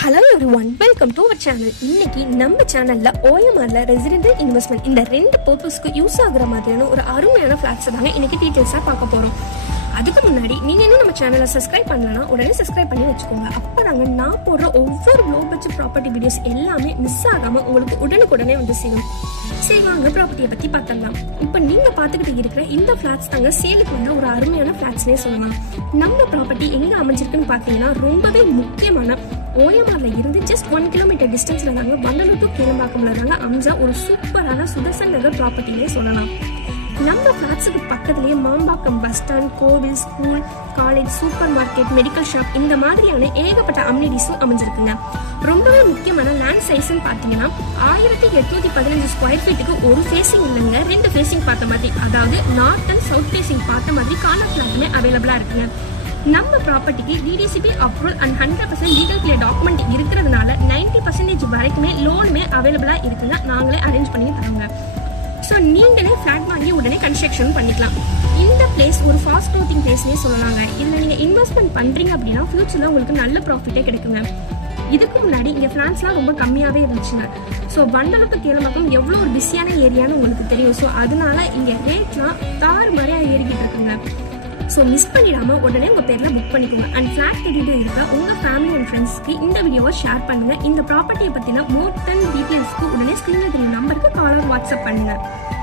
Hello everyone, welcome to our channel. இன்னைக்கு நம்ம சேனல்ல ஓஎம்ஆர்ல ரெசிடென்டல் இன்வெஸ்ட்மெண்ட் இந்த ரெண்டு பர்பஸ்க்கு யூஸ் ஆகுற மாதிரியான ஒரு அருமையான ஃபிளாட்ஸ் தாங்க இன்னைக்கு டீடைல்ஸா பார்க்க போறோம். அதுக்கு முன்னாடி நீங்க இன்னும் நம்ம சேனலை சப்ஸ்கிரைப் பண்ணலன்னா உடனே சப்ஸ்கிரைப் பண்ணி வச்சுக்கோங்க. அப்பதாங்க நான் போடுற ஒவ்வொரு லோ பட்ஜெட் ப்ராப்பர்ட்டி வீடியோஸ் எல்லாமே மிஸ் ஆகாம உங்களுக்கு உடனுக்குடனே வந்து சேரும். சரி வாங்க ப்ராப்பர்ட்டியை பத்தி பார்க்கலாம். இப்போ நீங்க பாத்துக்கிட்டு இருக்கிற இந்த ஃபிளாட்ஸ் தாங்க சேலுக்கு வந்த ஒரு அருமையான ஃபிளாட்ஸ்னே சொல்லலாம். நம்ம ப்ராப்பர்ட்டி எங்க அமைஞ்சிருக்குன்னு பாத்தீங்கன்னா ரொம்பவே முக்கியமான ஓஎம்ஆர்ல இருந்து ஜஸ்ட் 1 கிலோமீட்டர் டிஸ்டன்ஸ்ல தாங்க வண்டலூர் டு கீழம்பாக்கம்ல தாங்க அமைஞ்ச ஒரு சூப்பரான சுதர்சன் நகர் ப்ராப்பர்ட்டினே சொல்லலாம். நம்ம ஃபிளாட்ஸுக்கு பக்கத்துலேயே மாம்பாக்கம் பஸ் ஸ்டாண்ட், கோவில், school, college, super market, medical shop இந்த மாதிரியான ஏகப்பட்ட அம்யூனிட்டிஸும் அமைஞ்சிருக்குங்க. ரொம்பவே முக்கியமான லேண்ட் சைஸ்ன்னு பார்த்தீங்கன்னா 1815 ஸ்கொயர் ஃபீட்டுக்கு ஒரு ஃபேஸிங் இல்லைங்க, 2 ஃபேஸிங் பார்த்த மாதிரி, அதாவது நார்த் அண்ட் சவுத் ஃபேஸிங் பார்த்த மாதிரி கார்னர் ஃபிளாட்டுமே அவைலபிளாக இருக்குங்க. நம்ம ப்ராப்பர்ட்டிக்கு DTCP approval and 100% legal clear document இருக்கிறதுனால 90% வரைக்குமே லோனுமே அவைலபிளாக இருக்குங்க. நாங்களே அரேஞ்ச் பண்ணி தரோங்க. ஸோ நீங்களே ஃப்ளாட் வாங்கி உடனே கன்ஸ்ட்ரக்ஷன் பண்ணிக்கலாம். இந்த பிளேஸ் ஒரு ஃபாஸ்ட் க்ரோத்திங் பிளேஸ்னே சொல்லலாங்க. இதில் நீங்கள் இன்வெஸ்ட்மெண்ட் பண்ணுறீங்க அப்படின்னா ஃபியூச்சரில் உங்களுக்கு நல்ல ப்ராஃபிட்டே கிடைக்குங்க. இதுக்கு முன்னாடி இங்கே ஃபிளாட்ஸ்லாம் ரொம்ப கம்மியாகவே இருந்துச்சுங்க. ஸோ வண்டலூர் கீழம்பாக்கம் எவ்வளோ ஒரு பிஸியான ஏரியான்னு உங்களுக்கு தெரியும். ஸோ அதனால இங்கே ரேட்லாம் தாறுமாறையாக ஏறிக்கிட்டு இருக்குங்க. ஸோ மிஸ் பண்ணிடாம உடனே உங்க பேர்ல புக் பண்ணிக்கோங்க. அண்ட் ஃபிளாட் தேடிட்டு இருக்க உங்க ஃபேமிலி அண்ட் ஃப்ரெண்ட்ஸ்க்கு இந்த வீடியோவை ஷேர் பண்ணுங்க. இந்த ப்ராப்பர்ட்டியை பத்தின மோர் 10 டீடைல்ஸ்க்கு உடனே ஸ்கிரீன்ல தெரியும் நம்பருக்கு கால் ஆர் வாட்ஸ்அப் பண்ணுங்க.